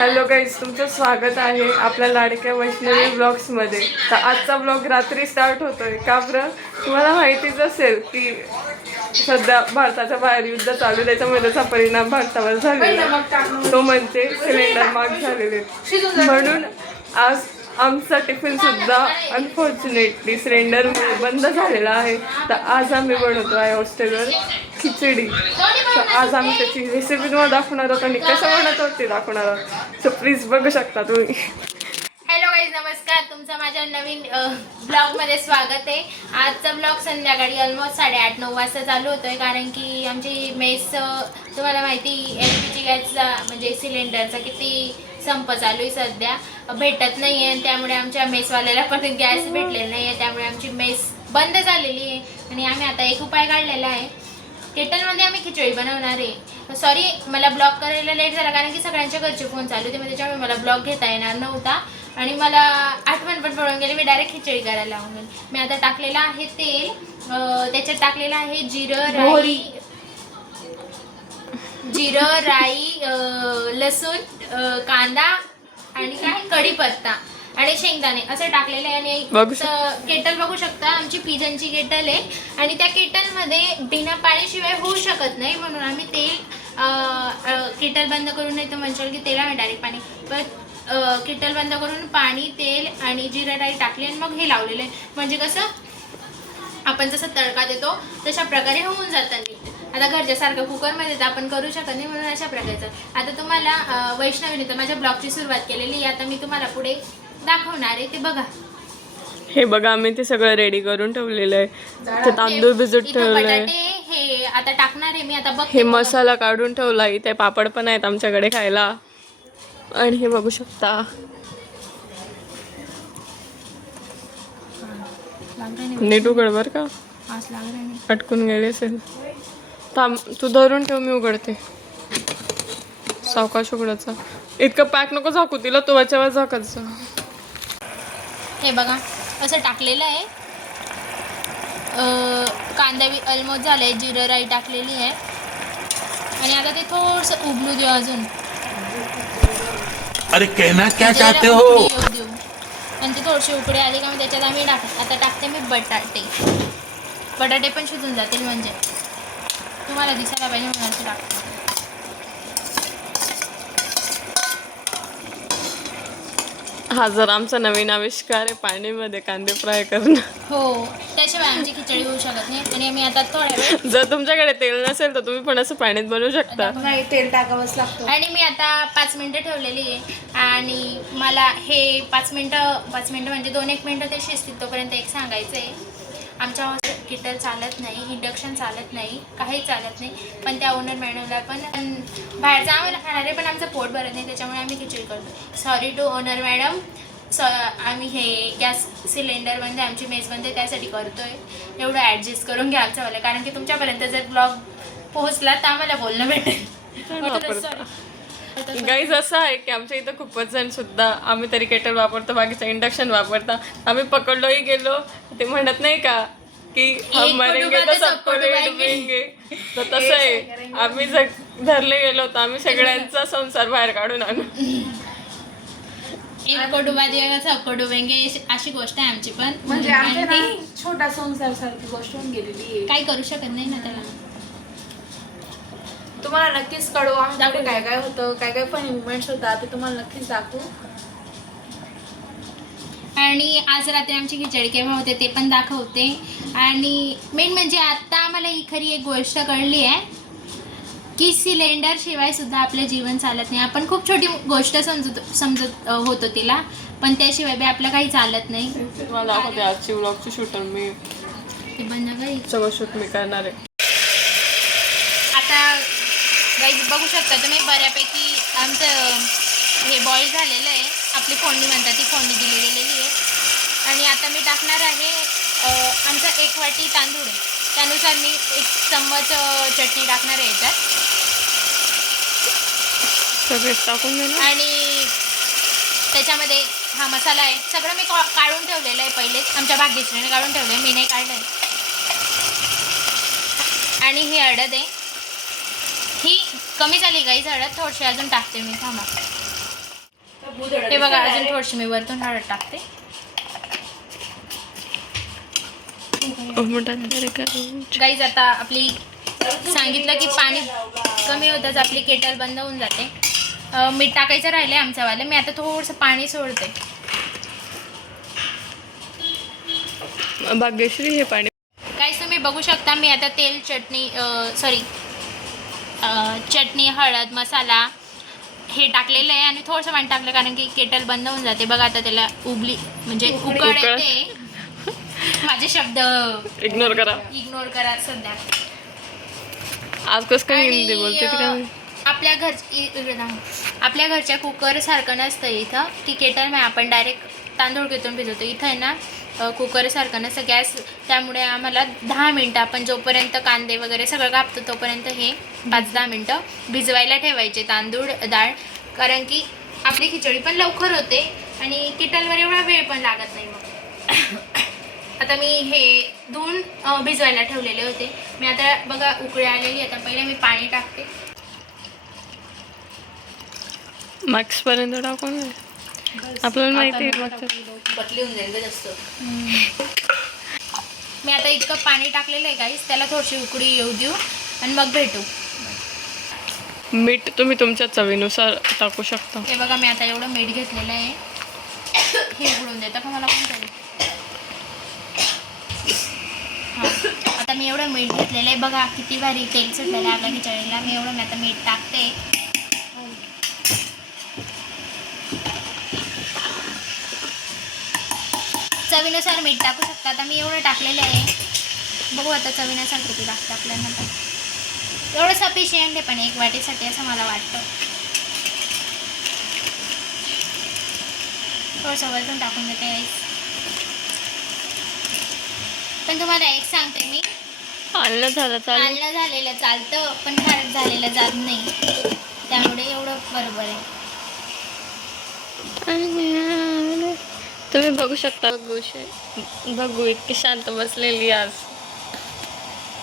Hello guys, तुमचं स्वागत आहे आपल्या लाडक्या वैष्णवी ब्लॉग्समध्ये. तर आजचा ब्लॉग रात्री स्टार्ट होतोय का बरं? तुम्हाला माहितीच असेल की सध्या भारताच्या बाहेर युद्ध चालू आहे, त्याच्यामुळे त्याचा परिणाम भारतावर झालेला, तो म्हणजे सिलेंडर महाग झालेले. म्हणून आज आमचा टिफिन सुद्धा अनफॉर्च्युनेटली सिलेंडरमुळे बंद झालेला आहे. तर आज आम्ही बनवतो आहे हॉस्टेलवर खिचडी. तर आज आम्ही त्याची रेसिपी तुम्हाला दाखवणार आहोत आणि कसं बनवतो ते दाखवणार आहोत. सो प्लीज बघू शकता तुम्ही. हॅलो गाईज, नमस्कार. तुमचं माझ्या नवीन ब्लॉगमध्ये स्वागत आहे. आजचा ब्लॉग संध्याकाळी ऑलमोस्ट 8:30-9 वाजता चालू होतोय, कारण की आमची मेस तुम्हाला माहिती LPG गॅसचा म्हणजे सिलेंडरचा किती संप चालू आहे, सध्या भेटत नाही आहे. त्यामुळे आमच्या मेसवाल्याला पण गॅस भेटलेला नाही आहे, त्यामुळे आमची मेस बंद झालेली आहे. आणि आम्ही आता एक उपाय काढलेला आहे, केटलमध्ये आम्ही खिचडी बनवणार आहे. सॉरी, मला ब्लॉग करायला लेट झाला, कारण की सगळ्यांच्या घरचे फोन चालू होते, त्याच्यामुळे मला ब्लॉग घेता येणार नव्हता आणि मला आठवण पण पडून गेली. मी डायरेक्ट खिचडी करायला लावून गेली. मी आता टाकलेलं आहे तेल, त्याच्यात टाकलेलं आहे जिरं, राई, लसूण, कांदा आणि काय कढीपत्ता आणि शेंगदाणे असं टाकलेलं आहे. आणि केटल बघू शकता, आमची पिझनची केटल आहे आणि त्या केटलमध्ये बिना पाणीशिवाय होऊ शकत नाही, म्हणून आम्ही तेल केटल बंद करून, नाही तर म्हणशाल की तेला मी डायरेक्ट पाणी, पण केटल बंद करून पाणी, तेल आणि जिरा राई टाकले आणि मग हे लावलेलं आहे. म्हणजे कसं आपण जसं तडका देतो तशा प्रकारे होऊन जातं. आता घरच्यासारखं कुकरमध्ये तर आपण करू शकत नाही, म्हणून अशा प्रकारचं. आता तुम्हाला वैष्णवीने तर माझ्या ब्लॉगची सुरुवात केलेली आहे, आता मी तुम्हाला पुढे दाखवणार आहे, ते बघा. हे बघा, आम्ही ते सगळं रेडी करून ठेवलेलं आहे. ते तांदूळ भिजत ठेवलंय, हे आता टाकणार आहे मी. आता बघ, हे मसाला काढून ठेवला, इथे पापड पण आहेत आमच्याकडे खायला. आणि हे बघू शकता, नीट उघड बर का, अटकून गेले असेल. थांब, तू धरून ठेव, मी उघडते. सावकाश उघडायचा, इतकं पॅक नको झाकू तिला, तो वाच्यावर झाकायचं. हे बघा असं टाकलेलं आहे. कांदा बी ऑलमोस्ट झालाय, जिरं राई टाकलेली आहे आणि आता ते थोडंसं उबलू देऊ अजून. अरे कहना क्या चाहते हो? देऊ आणि ते थोडीशी उकडे आली का, मग त्याच्यात आम्ही आता टाकते मी बटाटे पण शिजून जातील, म्हणजे तुम्हाला दिसायला पाहिजे म्हणून असं टाकते. हा जर आमचा नवीन आविष्कार आहे, पाणीमध्ये कांदे फ्राय करणं. हो, त्याशिवाय आमची खिचडी होऊ शकत नाही. आणि मी आता थोड्या वेळ, जर तुमच्याकडे तेल नसेल तर तुम्ही पण असं पाण्यात बनवू शकता. तेल टाकावंच लागतं. आणि मी आता 5 मिनटं ठेवलेली आहे आणि मला हे 5 मिनटं म्हणजे 2-1 मिनटं ते शिजतील, तोपर्यंत एक सांगायचं आहे. आमच्या किटल चालत नाही, इंडक्शन चालत नाही, काहीच चालत नाही, पण त्या ओनर मॅडमला पण बाहेरचं आम्हाला खाणारे, पण आमचं पोट भरत नाही, त्याच्यामुळे आम्ही खिचडी करतो. Sorry to owner madam. आम्ही हे गॅस सिलेंडर बंद, आमची मेस बंद, त्यासाठी करतोय. एवढं ॲडजस्ट करून घ्या आमचं मला, कारण की तुमच्यापर्यंत जर ब्लॉग पोहोचला तर आम्हाला बोलणं भेटेल. गाईज असं आहे की आमच्या इथं खूपच जण सुद्धा, आम्ही तरी केटल वापरतो, बाकीचं इंडक्शन वापरता. आम्ही पकडलोही गेलो, ते म्हणत नाही का की हम मरेंगे तो सबको डुबेंगे, तर तसं आहे. आम्ही जर धरले गेलो तर आम्ही सगळ्यांचा संसार बाहेर काढून आणू. एक को डुबा दिएगा सबको डुबेंगे, अशी गोष्ट आहे आमची पण. म्हणजे आमच्या छोटा संसार सारखी गोष्ट होऊन गेलेली आहे. काही करू शकत नाही ना त्याला. तुम्हाला नक्कीच कळू आमच्याकडे काय काय होतं, काय काय फनी मुमेंट्स होतात, ते तुम्हाला नक्कीच दाखवू. आणि आज रात्री आमची खिचडी केव्हा होते ते पण दाखवते. आणि मेन म्हणजे आता आम्हाला ही खरी एक गोष्ट कळली आहे की सिलेंडर शिवाय सुद्धा आपलं जीवन चालत नाही. आपण खूप छोटी गोष्ट समजत होतो तिला, पण त्याशिवाय बी आपलं काही चालत नाही. मला दाखवते आजची व्लॉगची शूट, मी हे बंद करी, सगळं शूट मी करणार आहे. आता गाईज बघू शकता तुम्ही, बऱ्यापैकी आमचं हे बॉईल झालेलं आहे. आपली फोडणी म्हणतात ती फोडणी दिली गेलेली आहे. आणि आता मी टाकणार आहे आमचा 1 वाटी तांदूळ आहे, त्यानुसार मी 1 चम्मच चटणी टाकणार आहे याच्यात. सगळे टाकून देणार आणि त्याच्यामध्ये हा मसाला आहे, सगळं मी काढून ठेवलेलं आहे पहिलेच. आमच्या भाग्यश्रीने काढून ठेवलं आहे, मी नाही काढलं आहे. आणि ही हळद आहे, ही कमी झाली गाईज हळद, थोडीशी अजून टाकते मी, थांबा. हे बघा अजून थोडीशी मी वरतून हळद टाकते. गाईज आता आपली सांगितलं की पाणी कमी होतंच आपली केटल बंद होऊन जाते. मीठ टाकायचं राहिलं आहे आमच्यावालं. मी आता थोडंसं पाणी सोडते. भाग्यश्री हे पाणी गाईज तुम्ही बघू शकता मी आता तेल चटणी चटणी हळद मसाला हे टाकलेलं आहे आणि थोडंसं पाणी टाकलं कारण की केटल बंद होऊन जाते. बघा आता त्याला उकळ येते. माझे शब्द इग्नोर करा सध्या. आज कसं काय हिंदी आणि, बोलते ती काय? आपल्या घरच्या कुकर सारखं नसतं इथं. ती केटल नाही आपण डायरेक्ट तांदूळ घेऊन भिजवतो. इथं आहे ना कुकर सारखं नसतं गॅस. त्यामुळे आम्हाला 10 मिनटं आपण जोपर्यंत कांदे वगैरे सगळं कापतो तोपर्यंत हे 5-10 मिनटं भिजवायला ठेवायचे तांदूळ डाळ. कारण की आपली खिचडी पण लवकर होते आणि केटलवर एवढा वेळ पण लागत नाही. मग आता मी हे धुवून भिजवायला ठेवलेले होते. मी आता बघा उकळी आलेली. आता पहिले मी पाणी टाकते. मॅक्स पर्यंत टाकून आपल्याला माहिती आहे. बटली होऊन जाईल जास्त. मी आता इतकं पाणी टाकलेलं आहे गाईस. त्याला थोडीशी उकळी येऊ देऊ आणि मग भेटू. मीठ तुम्ही तुमच्या चवीनुसार टाकू शकता. हे बघा मी आता एवढं मीठ घेतलेलं आहे. हे उघडून देतं का मला कोणतरी? हां आता मी एवढं मीठ घेतलेलं आहे. बघा किती भारी तेल सुटलेलं आहे आपल्या खिचडीला. मी आता मीठ टाकते. चवीनुसार मीठ टाकू शकता. आता मी एवढं टाकलेलं आहे. बघू आता चवीनुसार किती टाकतं आपल्याला. एवढं सफिशियंट आहे पण एक वाटीसाठी असं मला वाटतं. थोडंसं वरतून टाकून देते. पण तुम्हाला एक सांगते मी, आणलं झालं चालेल. आणलं झालेलं चालतं पण खराब झालेलं जात नाही. त्यामुळे एवढं बरोबर आहे. तुम्ही बघू शकता बघू इतकी शांत बसलेली आज.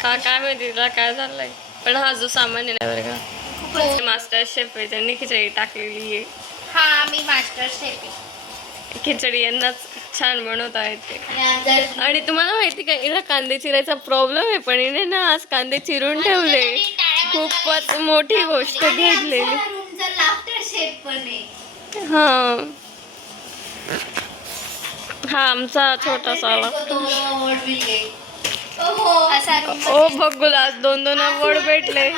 काय माहिती तिला काय झालंय. पण हा जो सामान आहे ना बरं का मास्टर शेफ आहे त्यांनी खिचडी टाकलेली आहे. हा मी मास्टर शेफ आहे. खिचडी यांनाच छान बनवता येते. आणि तुम्हाला माहिती का हिला कांदे चिरायचा प्रॉब्लेम आहे पण हिने ना आज कांदे चिरून ठेवले. खूपच मोठी गोष्ट घडलेली. हा हा आमचा छोटासा ओ बघू आज 2-2 अवॉर्ड भेटले.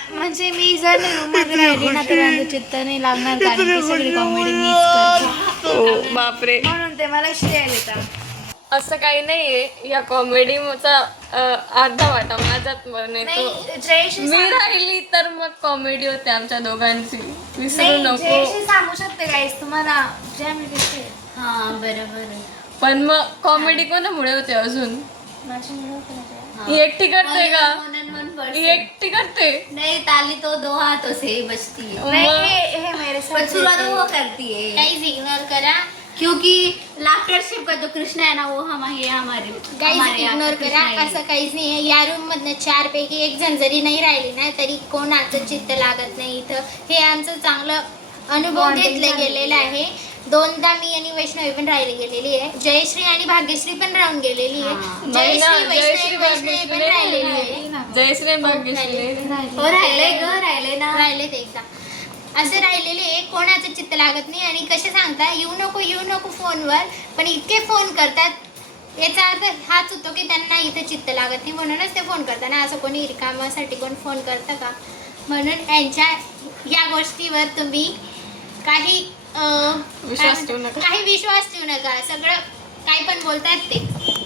म्हणजे मी जर रूम मध्ये राहिली ना तर माझं चित्त नाही लागणार कारण की सगळी कॉमेडी मीच करते. ओ बापरे. म्हणून ते मला श्रेय देतात. असं काही नाहीये. या कॉमेडीचा अर्धा वाटा माझ्यात येतो. मी राहिली तर मग कॉमेडी होते आमच्या दोघांची. विसरू नको. सांगू शकते गाईस तुम्हाला जे मी दिसते. हा बरोबर. पण मग कॉमेडी कोणामुळे होते अजून? ही एकटी करते का? ही एकटी करते नहीं ताली तो 2 हाथों से ही बजती है. हे मेरे साथ वो करती है. गाइस इग्नोर करा क्योंकि लाफ्टर शेफ का जो कृष्णा है ना वो हमारे गाइस इग्नोर करा. असं काहीच नाही आहे. या रूम मधनं 4 पैकी 1 जण जरी नाही राहिली ना तरी कोणाचं चित्त लागत नाही इथं. हे आमचं चांगलं अनुभव घेतलं गेलेलं आहे. 2दा मी आणि वैष्णवी पण राहिली गेलेली आहे. जयश्री आणि भाग्यश्री पण राहून गेलेली आहे. जयश्री वैष्णवी पण राहिलेली आहे. जयश्री भाग्यश्री हो राहिले राहिलेत एकदा. असं राहिलेले आहे. कोणाचं चित्त लागत नाही आणि कसे सांगता येऊ नको फोनवर पण इतके फोन करतात. याचा अर्थ हाच होतो की त्यांना इथं चित्त लागत नाही म्हणूनच ते फोन करतात ना. असं कोणी रिकामासाठी कोण फोन करतं का? म्हणून यांच्या या गोष्टीवर तुम्ही काही विश्वास ठेवू नका. काही विश्वास ठेवू नका. सगळं काय पण बोलतात ते.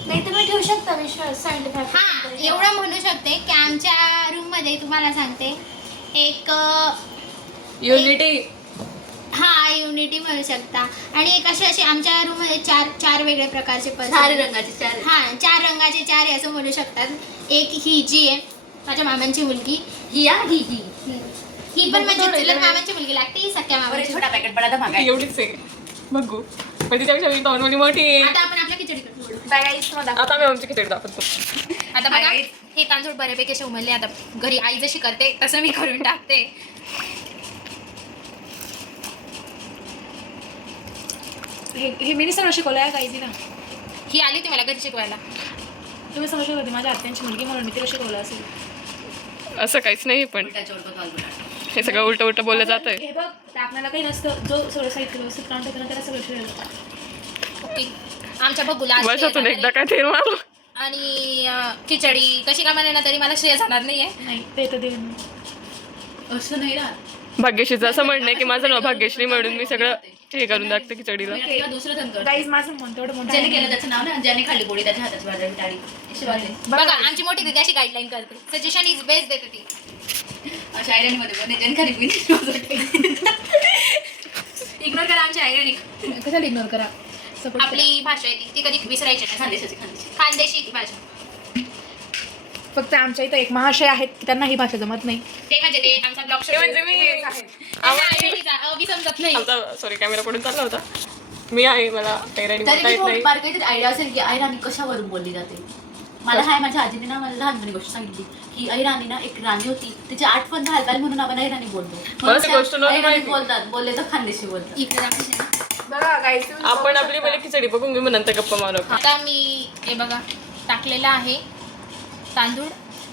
नाही तुम्ही ठेवू शकता विश्वास. हा एवढं म्हणू शकते की आमच्या रूम मध्ये तुम्हाला सांगते एक युनिटी. हा युनिटी म्हणू शकता. आणि एक अशी आमच्या रूम मध्ये चार वेगळ्या प्रकारचे रंगाचे 4 हा 4 रंगाचे 4 आहे असं म्हणू शकतात. एक ही जी आहे माझ्या मामांची मुलगी. ही पण माझ्या चुलत मामांची मुलगी लागते. ही सख्या मामांची. छोटा पॅकेट बडा धमाका एवढीच आहे बघू. पण तिच्यापेक्षा मी नॉर्मली मोठी आहे. आता आपण आपल्या खिचडीकडे वळू. आता आम्ही आमची खिचडी दाखवतो. आता बघा हे तांदूळ बऱ्यापैकी असे उमलले. आता घरी आई जशी करते तसं मी करून टाकते. हे मी सर्व शिकवलं आहे काही ना. ही आली ती मला घरी शिकवायला. तुम्ही समजत होती माझ्या आत्यांची मुलगी म्हणून मी तिला शिकवलं असेल. असं काहीच नाही, पण हे सगळं उलट उलट बोललं जात आहे. हे बघ टाकण्याला काही नसतं, जो सगळं साहित्य व्यवस्थित काम करतो ना त्याला सगळं शिकवलं. ओके. आमच्या बघूला आज वर्षातून श्रेय एकदा जाणार काय तेल मारू. आहे. आणि खिचडी कशी का म्हणा तरी मला श्रेय जाणार नाहीये. नाही ते तर देऊन असं नाही ना. भाग्यश्रीचं असं म्हणणं आहे की माझं नाव भाग्यश्री म्हणून मी सगळं हे करून टाकते खिचडीला. दुसरं धनगर गाईज माझं मन तेवढं मोठं ज्याने आहे. केलं त्याचं नाव ना, ज्याने खाल्ली गोळी त्याच्या हाताची बाजरी टाळी. बघा आमची मोठी दिदी अशी गाईडलाईन करते. सजेशन इज बेस्ट देते ती. शायरांमध्ये पण ज्याने खाली इग्नोर करा आमची आयरणी. कशाला इग्नोर करा. सपोर्ट आपली भाषा आहे ती कधी विसरायची नाही. खानदेशाची खानदेशी ती भाषा. फक्त आमच्या इथं एक महाशय आहेत की त्यांना ही भाषा जमत नाही. ते म्हणजे ते आमचा ब्लॉग ते म्हणजे मी समजत नाही. सॉरी कॅमेरा पडून चालला होता. मी आहे, मला ऐराणी बोलता येत नाही. मला काहीतरी आयडिया असेल की ऐराणी कशावरून बोलली जाते. मला हाय माझ्या आजीने ना मला लहानपणी गोष्ट सांगितली की ऐराणी ना एक राणी होती, तिची आठवण घालवायला म्हणून आपण ऐराणी बोलतो. मला ती गोष्ट नव्हती ऐराणी माहिती. बोलतात, बोलले तर खानदेशी बोलतात. इकडे दाखवते ना. बघा गाईज आपण आपली पहिले खिचडी बघून घेऊ, मग नंतर गप्पा मारू. आता मी हे बघा टाकलेला आहे तांदूळ.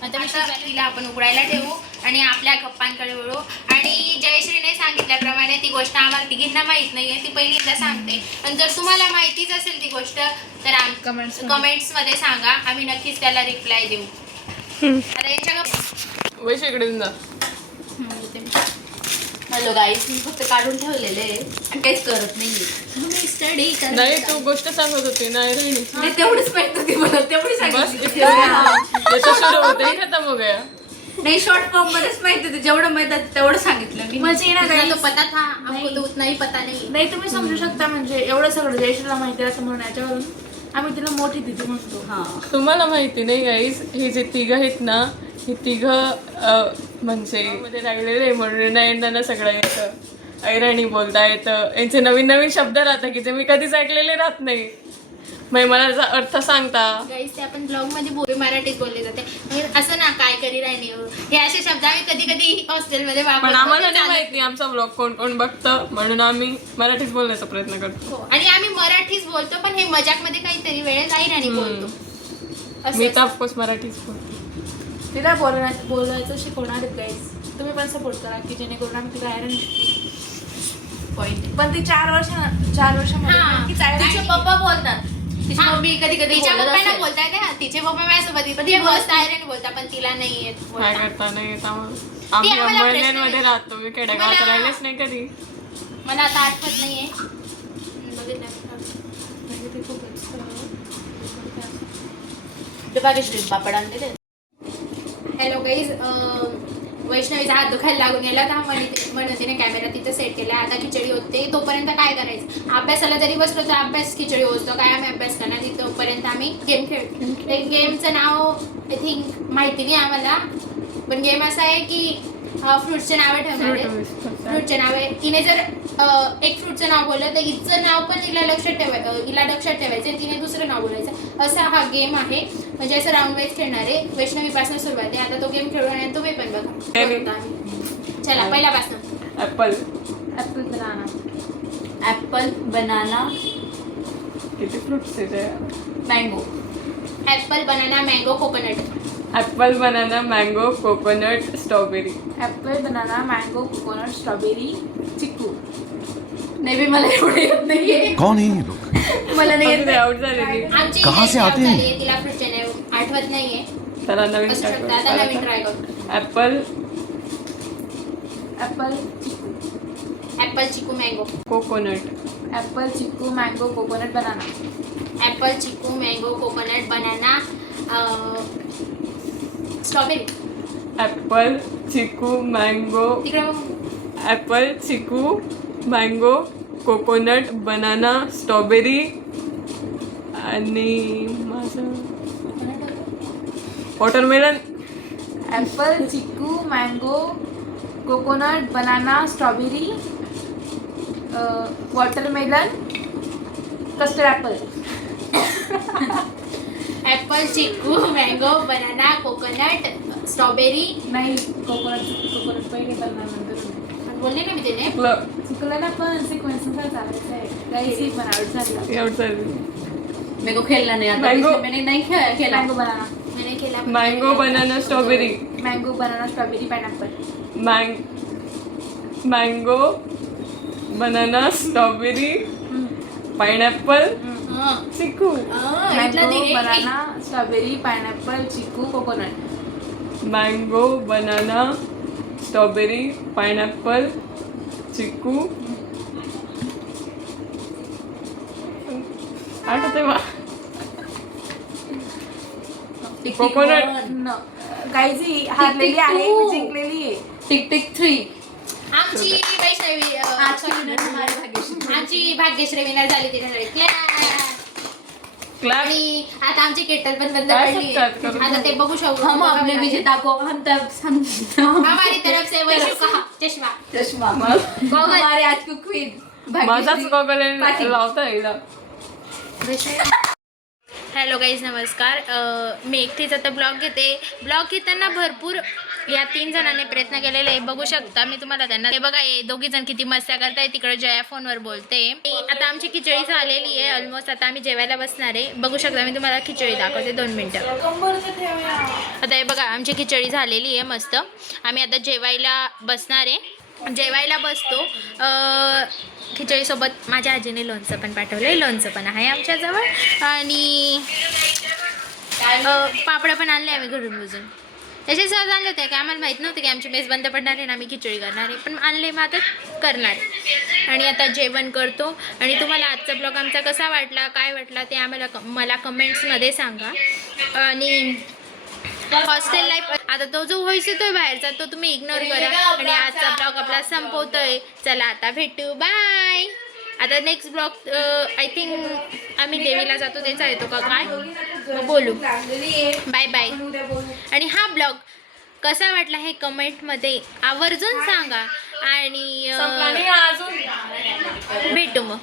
आता मी शिजायला आपण उकडायला ठेवू आणि आपल्या गप्पांकडे वळू. आणि जयश्रीने सांगितल्याप्रमाणे ती गोष्ट आम्हाला तिघींना माहीत नाहीये, ती पहिल्यांदा सांगते. पण जर तुम्हाला माहितीच असेल ती गोष्ट तर कमेंट्समध्ये सांगा, आम्ही नक्कीच त्याला रिप्लाय देऊ. आता यांच्या वैश इकडे जा. हॅलो गाईस, मी फक्त काढून ठेवलेले आणि काहीच करत नाहीये. तुम्ही स्टडी नाही, तू गोष्ट सांगत होती ना ऐराणी. तेवढीच माहित होती मला, तेवढी बस सांगितली. त्याचा सुरू होते खतम हो गया. नाही, शॉर्ट फॉर्म मध्येच माहित होती. जेवढं माहित आहे तेवढं सांगितलं मी. म्हणजे ना तुला गाईज तो पता था, हमको तो उतना ही पता नाही. नाही तुम्ही समजू शकता म्हणजे एवढं सगळं जयश्रीला माहिती असं म्हणून याच्यावरून आम्ही तिला मोठी दिदी म्हणतो. हा, तुम्हाला माहिती नाही गाईस, हे जे तिघं आहेत ना, हे तिघं म्हणजे मध्ये राहिलेले म्हणून यांना सगळं येतं. ऐराणी बोलता येतं, यांचे नवीन नवीन शब्द राहतात की जे मी कधीच ऐकलेले राहत नाही. मग मला त्याचा अर्थ सांगता. गाईस ते आपण ब्लॉग मध्ये मराठीत बोलले जाते. असं ना काय करी राहिली हो. हे असे शब्द आम्ही कधी कधी हॉस्टेलमध्ये पण वापरतो. आम्हाला नाही माहिती आमचा ब्लॉग कोण कोण बघतं, म्हणून आम्ही मराठीच बोलण्याचा प्रयत्न करतो. हो, आणि आम्ही मराठीच बोलतो, पण हे मजाकमध्ये काहीतरी वेळेस ऐराणी बोलतो. मी असं तर ऑफकोर्स मराठीच बोलतो. तिला बोलायचं शिकवणार आहेत गाईज. तुम्ही पण सपोर्ट करा की जेणेकरून आम्ही तिला आयरन पॉइंट. पण ती 4 वर्षामध्ये हा. नक्कीच iron तिचे पप्पा बोलतात, तिची हा. मम्मी कधी कधी तिच्या बोलत पप्पांना असेल. बोलता येते ना, तिचे पप्पा माझ्यासोबत येतात. ती मस्त आयरणी बोलता, पण तिला नाही येत काय बोलता. करता नाही येत आम्हाला. आम्ही आम्हाला अंबळनेरमध्ये प्रश्न राहतो, मी खेडेगावात मला- राहिलेच नाही कधी. मला आता आठवत नाहीये. बघितलं म्हणजे ते खूपच ते भाग्यश्री पापड आणलेले. हॅलो गाईज, वैष्णवीचा हात दुखायला लागून गेला तर म्हणून तिने कॅमेरा तिथं सेट केला. आता खिचडी होते, तोपर्यंत काय करायचं, अभ्यासाला जरी बसलो तर अभ्यास खिचडी होतो काय, आम्ही अभ्यास करणार. तोपर्यंत आम्ही गेम खेळतो. ते गेमचं नाव आय थिंक माहिती नाही आम्हाला, पण गेम असा आहे की फ्रूटचे नावं ठेवणार आहे. फ्रूटचे नाव आहे. हिने जर एक फ्रूटचं नाव बोललं तर हिचं नाव पण हिला लक्षात ठेवायचं, तिने दुसरं नाव बोलायचं. असा हा गेम आहे. म्हणजे असं राऊंड वाईज खेळणार आहे. वैष्णवीपासून सुरुवात आहे. आता तो गेम खेळून आणि तुम्ही पण बघा. चला पहिल्यापासून. ऍपल. ऍपल, बनाना, किती फ्रुट्स आहे? Mango. Apple, banana, mango, coconut. Apple, banana, mango, coconut, strawberry. Apple, banana, mango, coconut, strawberry, चिकू. नाही बी मला एवढं येत नाहीये. कौन है ये लोग? मला नाही येत. आउट झालेली. आमची कहाँ से आते हैं? तिला फ्रूटचे नाव आठवत नाहीये. त्याला नवीन असू शकतं. आता नवीन ट्राय करू. ऍपल, ऍपल, ऍपल, चिकू, मँगो. कोकोनट. ऍपल, चिकू, मँगो, कोकोनट, बनाना. ऍपल, चिकू, mango, coconut, banana, strawberry. Apple, चिकू, मँगो. तिकडे ऍपल, चिकू, मँगो, कोकोनट, बनाना, स्ट्रॉबेरी आणि माझं वॉटरमेलन. ऍपल, चिकू, mango, coconut, banana, strawberry, watermelon, custard apple. Apple, चिकू, मँगो, बनाना, कोकोनट, स्ट्रॉबेरी. नाही कोकोनट पहिले बनणार नंतर. बोलले ना मी त्याने. चुकलं ना पण सिक्वेन्सनुसार चालायचं आहे. काही पण आउट झाला. मेरे को खेलना नहीं आता Mango. इसलिए मैंने नहीं खेला मँगो बनाना. मैंने केला पण mango banana strawberry. Mango banana strawberry pineapple. Mango banana strawberry pineapple हां. चिकू. इथला मँगो दे रे. बनाना स्ट्रॉबेरी पायनॅपल चिकू coconut. Mango banana strawberry pineapple चिकू. आठवते बा. कोकोनट. गाईज ही हारलेली आहे, मी जिंकलेली आहे. टिक टिक 3 आमची वैष्णवी आमची भाग्यश्री विनर झाली तिने. क्लॅप. आणि आता आमची केटल पण बंद काय पडली. subscribe करू? आता ते बघू शकतो. हम अपने विजेता को हम तब हमारी तरफ से वैशु का चष्मा. चश्मा गॉगल. हमारे आज को क्वीन माझाच गॉगल पाटील. लावता येईल. हॅलो गाईज, नमस्कार. मी एकटीच आता ब्लॉग घेते. ब्लॉग घेताना भरपूर या 3 जणांनी प्रयत्न केलेले आहे. बघू शकता मी तुम्हाला त्यांना. हे बघा, हे 2 जण किती मस्त्या करताय. तिकडे जया फोनवर बोलते. आता आमची खिचडी झालेली आहे ऑलमोस्ट. आता आम्ही जेवायला बसणार आहे. बघू शकता मी तुम्हाला खिचडी दाखवते 2 मिनटं. आता हे बघा, आमची खिचडी झालेली आहे मस्त. आम्ही आता जेवायला बसणार आहे. जेवायला बसतो. खिचडीसोबत माझ्या आजीने लोणचं पण पाठवलं आहे. लोणचं पण आहे आमच्याजवळ. आणि पापड पण आणले आम्ही घरून बुजून. त्याचे सहज आणले होते की आम्हाला माहीत नव्हतं की आमची मेस बंद पडणार आहे ना, आम्ही खिचडी करणार आहे. पण आणले मग आता करणार आहे. आणि आता जेवण करतो. आणि तुम्हाला आजचा ब्लॉग आमचा कसा वाटला, काय वाटला ते मला कमेंट्समध्ये सांगा. आणि हॉस्टेल लाईफ आता तो जो व्हॉइस येतोय बाहेरचा तो तुम्ही इग्नोर करा. आणि आजचा ब्लॉग आपला संपवतोय. चला आता भेटू, बाय. आता नेक्स्ट ब्लॉग आय थिंक आम्ही देवीला जातो त्याचा येतो का काय, मग बोलू. Bye bye. आणि हा ब्लॉग कसा वाटला हे कमेंटमध्ये आवर्जून सांगा. आणि भेटू मग.